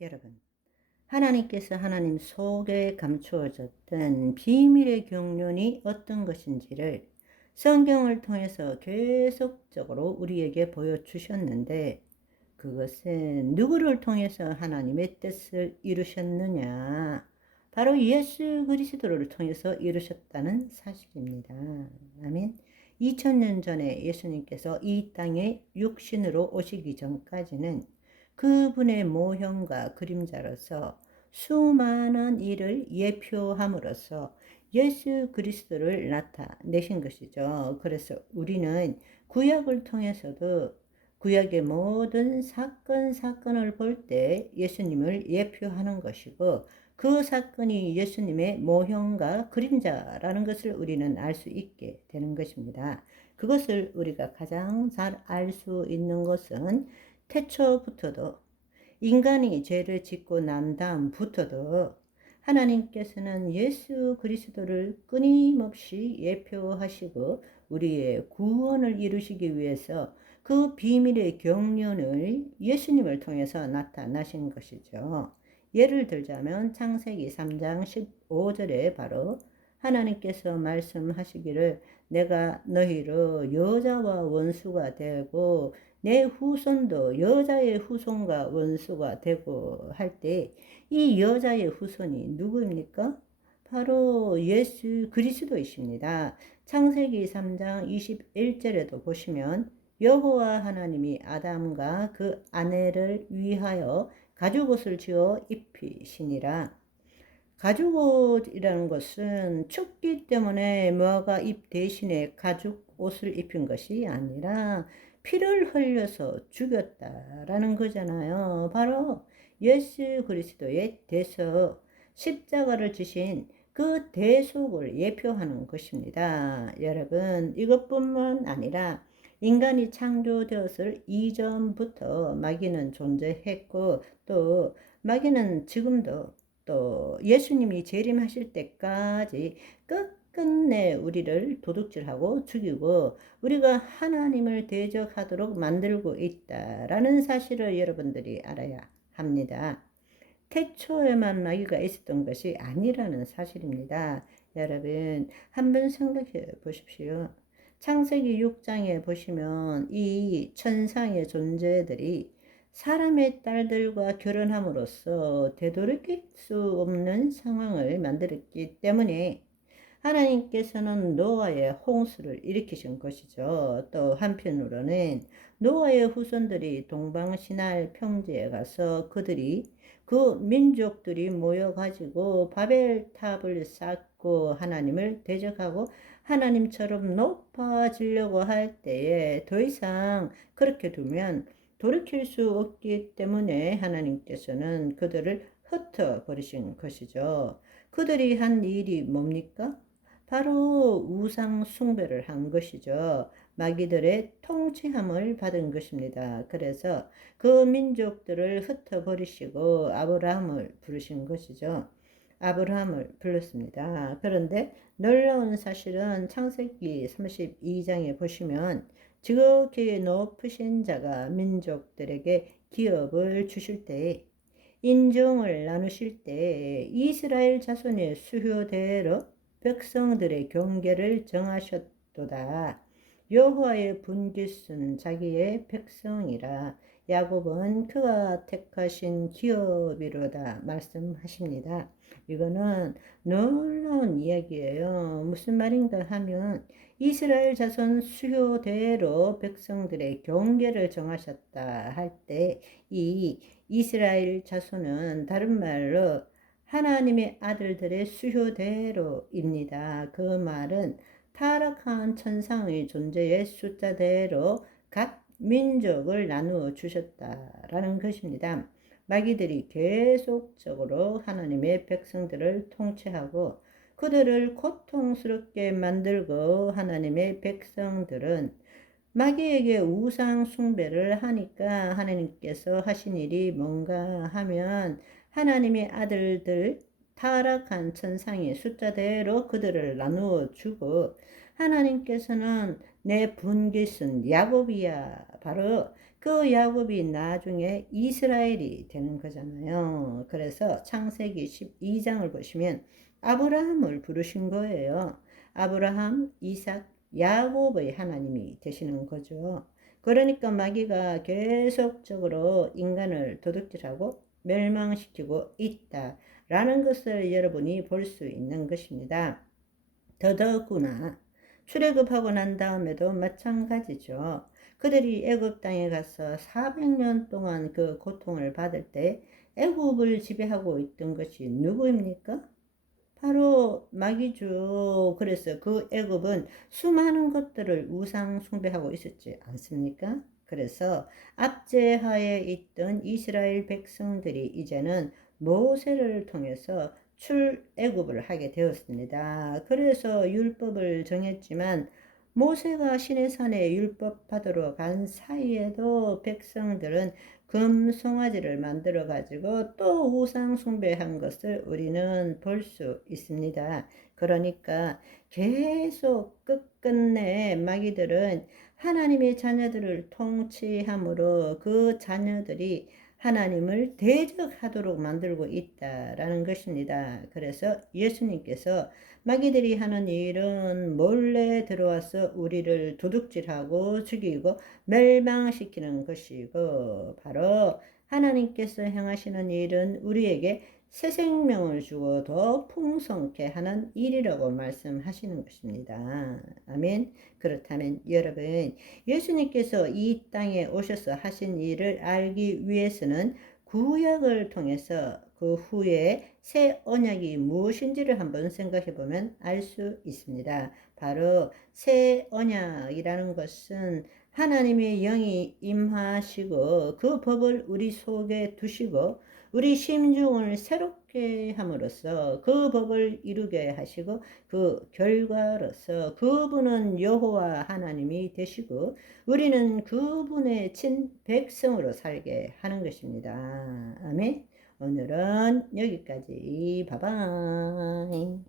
여러분, 하나님께서 하나님 속에 감추어졌던 비밀의 경륜이 어떤 것인지를 성경을 통해서 계속적으로 우리에게 보여주셨는데, 그것은 누구를 통해서 하나님의 뜻을 이루셨느냐? 바로 예수 그리스도를 통해서 이루셨다는 사실입니다. 아멘. 2000년 전에 예수님께서 이 땅에 육신으로 오시기 전까지는 그분의 모형과 그림자로서 수많은 일을 예표함으로써 예수 그리스도를 나타내신 것이죠. 그래서 우리는 구약을 통해서도 구약의 모든 사건을 볼 때 예수님을 예표하는 것이고, 그 사건이 예수님의 모형과 그림자라는 것을 우리는 알 수 있게 되는 것입니다. 그것을 우리가 가장 잘 알 수 있는 것은 태초부터도, 인간이 죄를 짓고 난 다음부터도 하나님께서는 예수 그리스도를 끊임없이 예표하시고 우리의 구원을 이루시기 위해서 그 비밀의 경륜을 예수님을 통해서 나타나신 것이죠. 예를 들자면 창세기 3장 15절에 바로 하나님께서 말씀하시기를 내가 너희로 여자와 원수가 되고 내 후손도 여자의 후손과 원수가 되고 할 때 이 여자의 후손이 누구입니까? 바로 예수 그리스도이십니다. 창세기 3장 21절에도 보시면 여호와 하나님이 아담과 그 아내를 위하여 가죽옷을 지어 입히시니라. 가죽옷이라는 것은 춥기 때문에 무화과 잎 대신에 가죽옷을 입힌 것이 아니라 피를 흘려서 죽였다라는 거잖아요. 바로 예수 그리스도의 대속, 십자가를 지신 그 대속을 예표하는 것입니다. 여러분, 이것뿐만 아니라 인간이 창조되었을 이전부터 마귀는 존재했고, 또 마귀는 지금도, 또 예수님이 재림하실 때까지 끝끝내 우리를 도둑질하고 죽이고 우리가 하나님을 대적하도록 만들고 있다라는 사실을 여러분들이 알아야 합니다. 태초에만 마귀가 있었던 것이 아니라는 사실입니다. 여러분, 한번 생각해 보십시오. 창세기 6장에 보시면 이 천상의 존재들이 사람의 딸들과 결혼함으로써 되돌이킬 수 없는 상황을 만들었기 때문에 하나님께서는 노아의 홍수를 일으키신 것이죠. 또 한편으로는 노아의 후손들이 동방신할 평지에 가서 그 민족들이 모여가지고 바벨탑을 쌓고 하나님을 대적하고 하나님처럼 높아지려고 할 때에 더 이상 그렇게 두면 돌이킬 수 없기 때문에 하나님께서는 그들을 흩어버리신 것이죠. 그들이 한 일이 뭡니까? 바로 우상 숭배를 한 것이죠. 마귀들의 통치함을 받은 것입니다. 그래서 그 민족들을 흩어버리시고 아브라함을 부르신 것이죠. 아브라함을 불렀습니다. 그런데 놀라운 사실은 창세기 32장에 보시면 지극히 높으신 자가 민족들에게 기업을 주실 때에, 인종을 나누실 때에 이스라엘 자손의 수효대로 백성들의 경계를 정하셨도다. 여호와의 분깃은 자기의 백성이라 야곱은 그가 택하신 기업이로다 말씀하십니다. 이거는 놀라운 이야기예요. 무슨 말인가 하면 이스라엘 자손 수요대로 백성들의 경계를 정하셨다 할 때 이 이스라엘 자손은 다른 말로 하나님의 아들들의 수효대로입니다. 그 말은 타락한 천상의 존재의 숫자대로 각 민족을 나누어 주셨다라는 것입니다. 마귀들이 계속적으로 하나님의 백성들을 통치하고 그들을 고통스럽게 만들고 하나님의 백성들은 마귀에게 우상 숭배를 하니까 하나님께서 하신 일이 뭔가 하면 하나님의 아들들 타락한 천상의 숫자대로 그들을 나누어 주고 하나님께서는 내 분깃은 야곱이야 바로 그 야곱이 나중에 이스라엘이 되는 거잖아요. 그래서 창세기 12장을 보시면 아브라함을 부르신 거예요. 아브라함, 이삭, 야곱의 하나님이 되시는 거죠. 그러니까 마귀가 계속적으로 인간을 도둑질하고 멸망시키고 있다라는 것을 여러분이 볼 수 있는 것입니다. 더더구나 출애굽하고 난 다음에도 마찬가지죠. 그들이 애굽 땅에 가서 400년 동안 그 고통을 받을 때 애굽을 지배하고 있던 것이 누구입니까? 바로 마귀죠. 그래서 그 애굽은 수많은 것들을 우상 숭배하고 있었지 않습니까? 그래서 압제하에 있던 이스라엘 백성들이 이제는 모세를 통해서 출애굽을 하게 되었습니다. 그래서 율법을 정했지만 모세가 시내산에 율법 받으러 간 사이에도 백성들은 금송아지를 만들어 가지고 또 우상 숭배한 것을 우리는 볼 수 있습니다. 그러니까 계속 끝끝내 마귀들은 하나님의 자녀들을 통치함으로 그 자녀들이 하나님을 대적하도록 만들고 있다라는 것입니다. 그래서 예수님께서 마귀들이 하는 일은 몰래 들어와서 우리를 도둑질하고 죽이고 멸망시키는 것이고, 바로 하나님께서 행하시는 일은 우리에게 새 생명을 주고 더 풍성케 하는 일이라고 말씀하시는 것입니다. 아멘. 그렇다면 여러분, 예수님께서 이 땅에 오셔서 하신 일을 알기 위해서는 구약을 통해서 그 후에 새 언약이 무엇인지를 한번 생각해 보면 알 수 있습니다. 바로 새 언약이라는 것은 하나님의 영이 임하시고 그 법을 우리 속에 두시고 우리 심중을 새롭게 함으로써 그 법을 이루게 하시고 그 결과로서 그분은 여호와 하나님이 되시고 우리는 그분의 친 백성으로 살게 하는 것입니다. 아멘. 오늘은 여기까지. 바이바이.